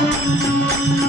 Thank you.